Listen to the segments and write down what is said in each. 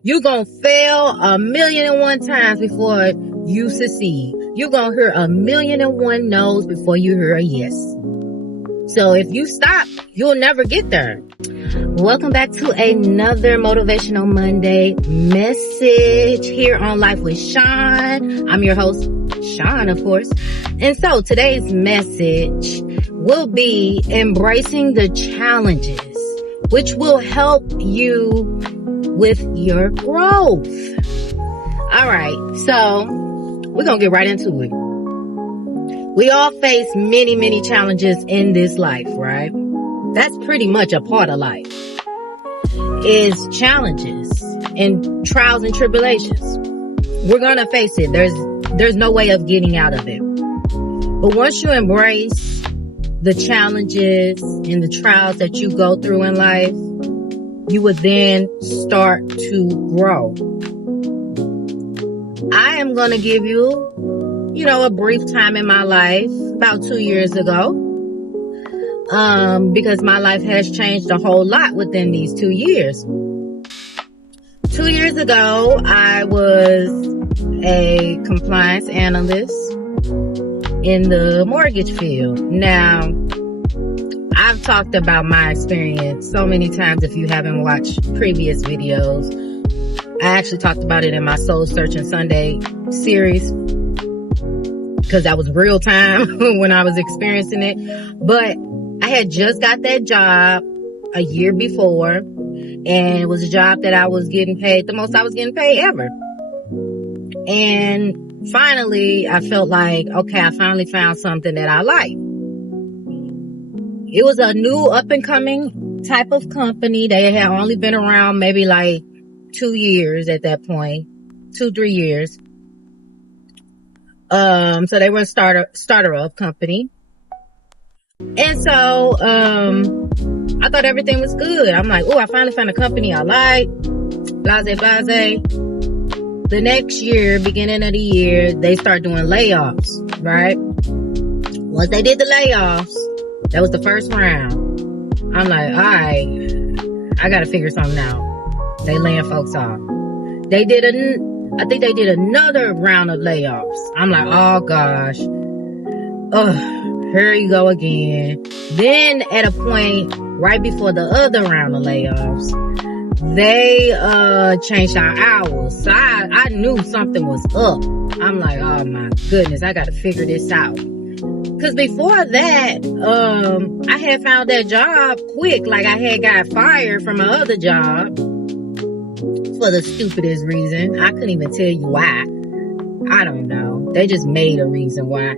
You're going to fail 1,000,001 times before you succeed. You're going to hear 1,000,001 no's before you hear a yes. So if you stop, you'll never get there. Welcome back to another Motivational Monday message here on Life with Sean. I'm your host, Sean, of course. And so today's message will be embracing the challenges, which will help you with your growth. All right, so we're going to get right into it. We all face many challenges in this life, right? That's pretty much a part of life, is challenges and trials and tribulations. We're going to face it. There's no way of getting out of it. But once you embrace the challenges and the trials that you go through in life, you would then start to grow. I am going to give you, a brief time in my life about 2 years ago. Because my life has changed a whole lot within these 2 years. 2 years ago, I was a compliance analyst in the mortgage field. Now, I've talked about my experience so many times. If you haven't watched previous videos, I actually talked about it in my Soul Searching Sunday series, because that was real time when I was experiencing it. But I had just got that job a year before, and it was a job that I was getting paid the most I was getting paid ever. And finally, I felt like, okay, I finally found something that I like. It was a new up-and-coming type of company. They had only been around maybe like 2 years at that point, 2-3 years. So they were a starter-up company. And so, I thought everything was good. I'm like, I finally found a company I like. Blase. The next year, beginning of the year, they start doing layoffs, right? Once they did the layoffs, that was the first round. I'm like, all right, I gotta figure something out. They laying folks off. I think they did another round of layoffs. I'm like, oh gosh. Here you go again. Then at a point right before the other round of layoffs, they changed our hours. So I knew something was up. I'm like, oh my goodness, I gotta figure this out. Cause before that, I had found that job quick. Like I had got fired from my other job for the stupidest reason. I couldn't even tell you why. I don't know. They just made a reason why.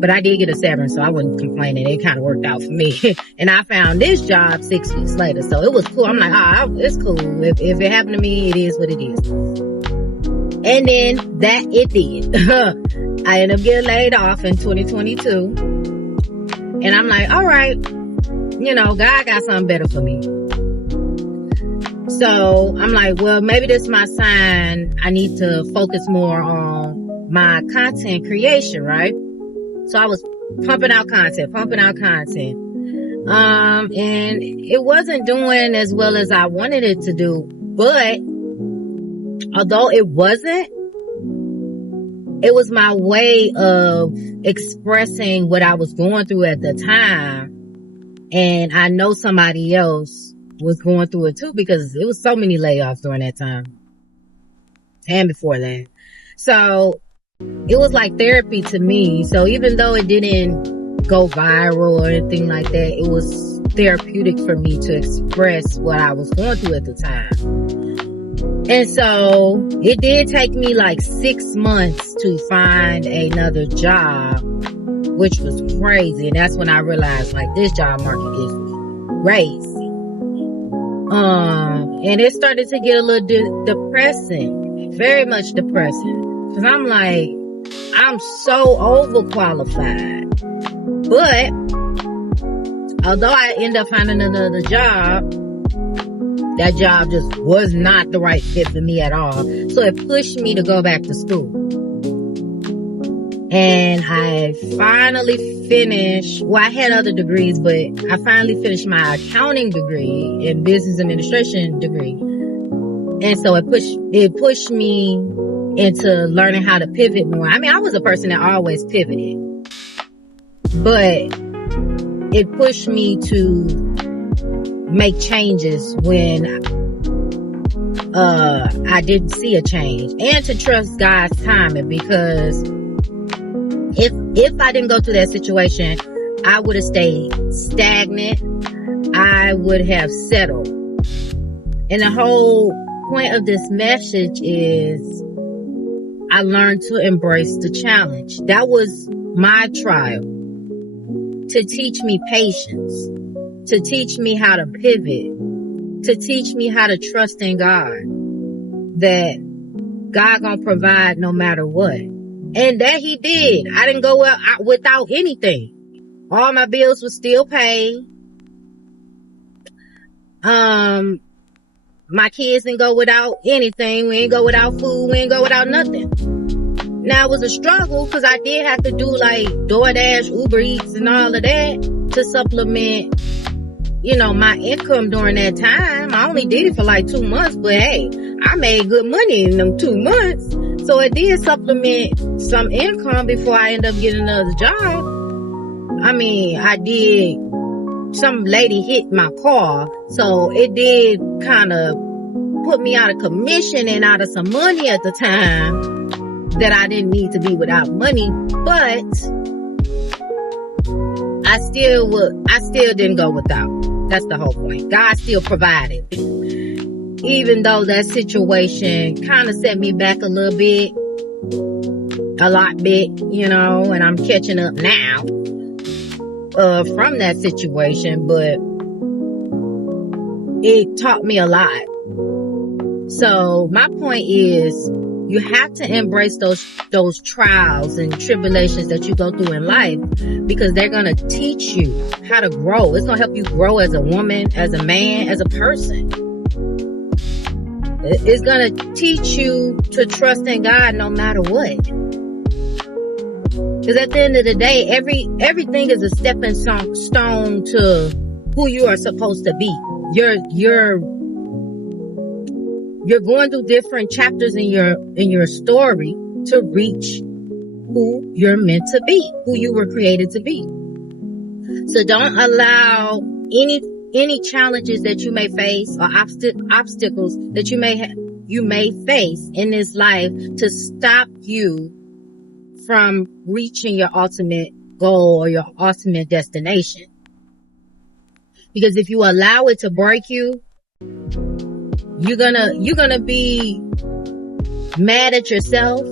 But I did get a severance, so I wasn't complaining. It kind of worked out for me. And I found this job 6 weeks later, so it was cool. I'm like, it's cool. If it happened to me, it is what it is. And then that it did. I ended up getting laid off in 2022. And I'm like, all right, God got something better for me. So I'm like, well, maybe this is my sign. I need to focus more on my content creation, right? So I was pumping out content. And it wasn't doing as well as I wanted it to do. But although it wasn't, it was my way of expressing what I was going through at the time. And I know somebody else was going through it too, because it was so many layoffs during that time and before that. So it was like therapy to me. So even though it didn't go viral or anything like that, it was therapeutic for me to express what I was going through at the time. And so it did take me like 6 months to find another job, which was crazy. And that's when I realized, like, this job market is crazy. And it started to get a little depressing, very much depressing. Cause I'm like, I'm so overqualified. But although I ended up finding another job, that job just was not the right fit for me at all. So it pushed me to go back to school. And I finally I had other degrees, but I finally finished my accounting degree and business administration degree. And so it pushed me into learning how to pivot more. I mean, I was a person that always pivoted, but it pushed me to make changes when I didn't see a change, and to trust God's timing, because if I didn't go through that situation, I would have stayed stagnant. I would have settled. And the whole point of this message is I learned to embrace the challenge. That was my trial, to teach me patience, to teach me how to pivot, to teach me how to trust in God, that God gonna provide no matter what. And that He did. I didn't go without anything. All my bills were still paid. My kids didn't go without anything. We didn't go without food. We didn't go without nothing. Now, it was a struggle because I did have to do like DoorDash, Uber Eats, and all of that to supplement, my income during that time. I only did it for like 2 months, but hey, I made good money in them 2 months. So it did supplement some income before I ended up getting another job. I mean, some lady hit my car, so it did kind of put me out of commission and out of some money at the time that I didn't need to be without money, but I still didn't go without. That's the whole point. God still provided. Even though that situation kind of set me back a little bit, and I'm catching up now from that situation, but it taught me a lot. So my point is, you have to embrace those trials and tribulations that you go through in life, because they're going to teach you how to grow. It's going to help you grow as a woman, as a man, as a person. It's going to teach you to trust in God no matter what. Because at the end of the day, everything is a stepping stone to who you are supposed to be. You're going through different chapters in your story to reach who you're meant to be, who you were created to be. So don't allow any challenges that you may face, or obstacles that you may face in this life to stop you from reaching your ultimate goal or your ultimate destination. Because if you allow it to break you, you're gonna be mad at yourself.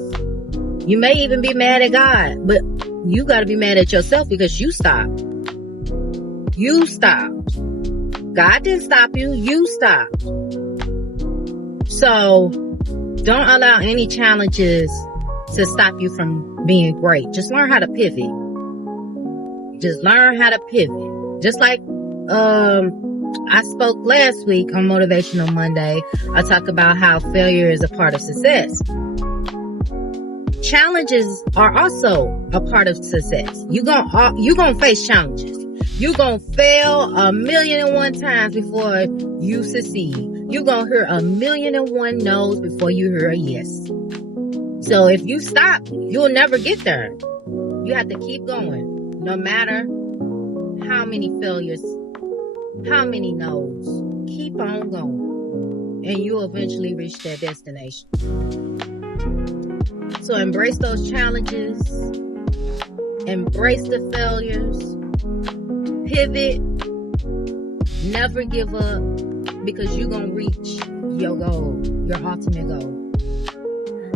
You may even be mad at God, but you gotta be mad at yourself because you stopped. You stopped. God didn't stop you. You stopped. So don't allow any challenges to stop you from being great. Just learn how to pivot. Just learn how to pivot. Just like I spoke last week on Motivational Monday. I talked about how failure is a part of success. Challenges are also a part of success. You gonna face challenges. You gonna fail 1,000,001 times before you succeed. You gonna hear 1,000,001 no's before you hear a yes. So if you stop, you'll never get there. You have to keep going, no matter how many failures, how many no's. Keep on going, and you'll eventually reach that destination. So embrace those challenges, embrace the failures, pivot, never give up, because you're going to reach your goal, your ultimate goal.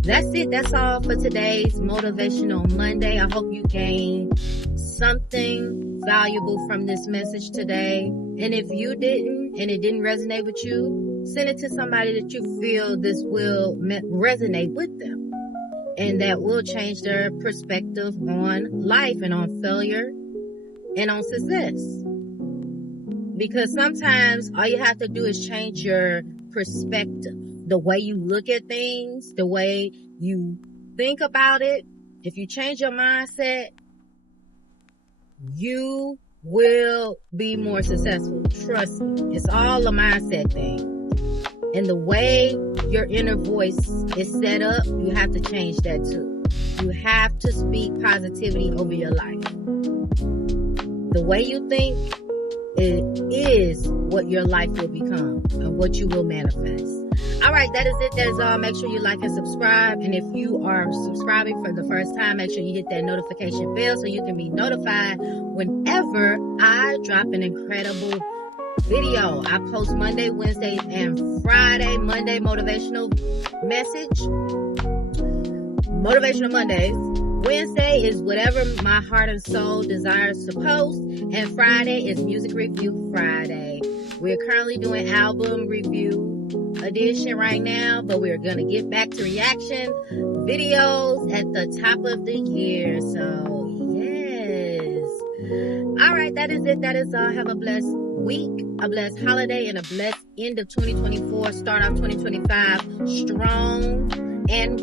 That's it. That's all for today's Motivational Monday. I hope you gained something valuable from this message today. And if you didn't, and it didn't resonate with you, send it to somebody that you feel this will resonate with them, and that will change their perspective on life and on failure and on success. Because sometimes all you have to do is change your perspective, the way you look at things, the way you think about it. If you change your mindset, you will be more successful. Trust me. It's all a mindset thing. And the way your inner voice is set up, you have to change that too. You have to speak positivity over your life. The way you think, it is what your life will become and what you will manifest. All right, that is it. That is all. Make sure you like and subscribe. And if you are subscribing for the first time, make sure you hit that notification bell so you can be notified whenever I drop an incredible video. I post Monday, Wednesday, and Friday. Monday, motivational message. Motivational Mondays. Wednesday is whatever my heart and soul desires to post. And Friday is Music Review Friday. We're currently doing album review edition right now, but we're going to get back to reaction videos at the top of the year. So, yes. All right, that is it. That is all. Have a blessed week, a blessed holiday, and a blessed end of 2024. Start off 2025 strong and